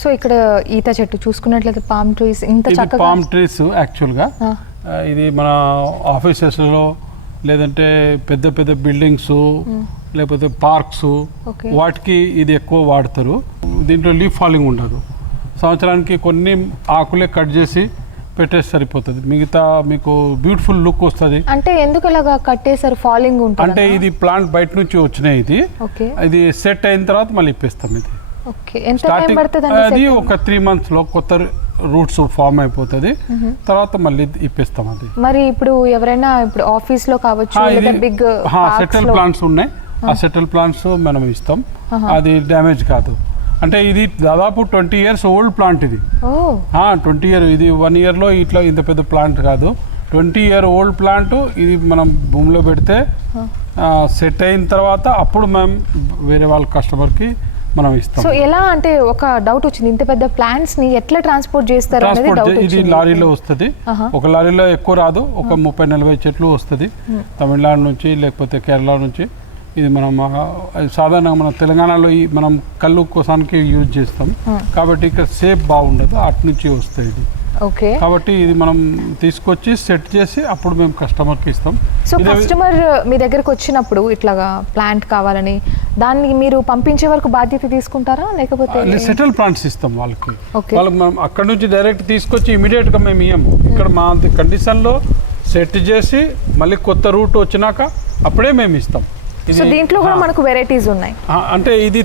So ఇక్కడ ఈత చెట్టు చూసుకున్నట్లయితే పామ్ ట్రీస్ ఇంత చక్కగా పామ్ ట్రీస్ యాక్చువల్గా ఇది మన ఆఫీసెస్లో లేదంటే పెద్ద పెద్ద బిల్డింగ్స్ లేకపోతే పార్క్స్. వాటికి ఇది ఎక్కువ వాడతారు. దీంట్లో లీఫ్ ఫాలింగ్ ఉండదు. సంవత్సరానికి కొన్ని ఆకులే కట్ చేసి పెట్టేసి సరిపోతుంది. మిగతా మీకు బ్యూటిఫుల్ లుక్ వస్తుంది. అంటే ఎందుకు అలాగా కట్టేసారు ఫాలింగ్ ఉంటుంది? అంటే ఇది ప్లాంట్ బయట నుంచి వచ్చినాయి ఇది. ఓకే. ఇది సెట్ అయిన తర్వాత మళ్ళీ ఇప్పిస్తాం ఇది. స్టార్టింగ్ అది ఒక త్రీ మంత్స్లో కొత్త రూట్స్ ఫామ్ అయిపోతుంది. తర్వాత మళ్ళీ ఇప్పిస్తాం అది. మరి ఇప్పుడు ఎవరైనా ఇప్పుడు ఆఫీస్లో కావచ్చు బిగ్ సెటిల్ ప్లాంట్స్ ఉన్నాయి. ఆ సెటిల్ ప్లాంట్స్ మనం ఇస్తాం. అది డ్యామేజ్ కాదు. అంటే ఇది దాదాపు ట్వంటీ ఇయర్స్ ఓల్డ్ ప్లాంట్ ఇది. ట్వంటీ ఇయర్ ఇది వన్ ఇయర్లో ఇట్లా ఇంత పెద్ద ప్లాంట్ కాదు. ట్వంటీ ఇయర్ ఓల్డ్ ప్లాంట్ ఇది మనం భూమిలో పెడితే సెట్ అయిన తర్వాత అప్పుడు మేము వేరే వాళ్ళ కస్టమర్కి మనం ఇస్తాం. సో ఎలా అంటే ఒక డౌట్ వచ్చింది. ఇంత పెద్ద ప్లాంట్స్ని ఎట్లా ట్రాన్స్పోర్ట్ చేస్తారు అనేది డౌట్ ఇది లారీలో వస్తుంది. ఒక లారీలో ఎక్కువ రాదు. ఒక ముప్పై నలభై చెట్లు వస్తుంది. తమిళనాడు నుంచి లేకపోతే కేరళ నుంచి. ఇది మనం సాధారణంగా మనం తెలంగాణలో ఈ మనం కళ్ళు కోసానికి యూజ్ చేస్తాం. కాబట్టి ఇక్కడ సేఫ్ బాగుండదు. అటు నుంచి వస్తాయి ఇది. ఓకే. కాబట్టి ఇది మనం తీసుకొచ్చి సెట్ చేసి అప్పుడు మేము కస్టమర్కి ఇస్తాం. సో కస్టమర్ మీ దగ్గరకు వచ్చినప్పుడు ఇట్లాగా ప్లాంట్ కావాలని దాన్ని మీరు పంపించే వరకు బాధ్యత తీసుకుంటారా? లేకపోతే సెటిల్ ప్లాంట్స్ ఇస్తాం వాళ్ళకి. వాళ్ళకి మనం అక్కడ నుంచి డైరెక్ట్ తీసుకొచ్చి ఇమీడియట్గా మేము ఇయ్యము. ఇక్కడ మా కండిషన్లో సెట్ చేసి మళ్ళీ కొత్త రూట్ వచ్చినాక అప్పుడే మేము ఇస్తాం. సో దీంట్లో కూడా మనకు వెరైటీస్ ఉన్నాయి. అంటే ఇది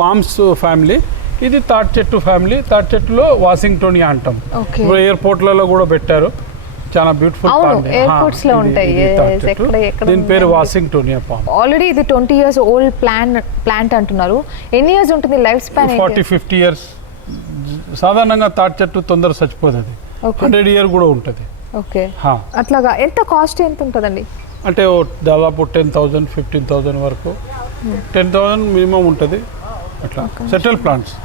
పామ్స్ ఫ్యామిలీ ఇది తాటి చెట్టు ఫ్యామిలీ తాటి చెట్టులో వాషింగ్టోనియా అంటాం. ఇప్పుడు ఎయిర్పోర్ట్లలో కూడా పెట్టారు. చాలా బ్యూటిఫుల్ అవును, airports లో ఉంటాయి. దీని పేరు. వాషింగ్టోనియా పామ్ ఆల్రెడీ ఇది twenty years old plan plant అంటున్నారు. ఎన్ని ఇయర్స్ ఉంటుంది life span forty fifty years సాధారణంగా తాటి చెట్టు తొందర చచ్చిపోతుంది. హండ్రెడ్ ఇయర్ కూడా ఉంటుంది. ఓకే. అట్లాగా ఎంత కాస్ట్ ఎంత ఉంటుందండి? అంటే దాదాపు టెన్ థౌజండ్ ఫిఫ్టీన్ థౌజండ్ వరకు. టెన్ థౌజండ్ మినిమం ఉంటుంది. అట్లా. Settle plants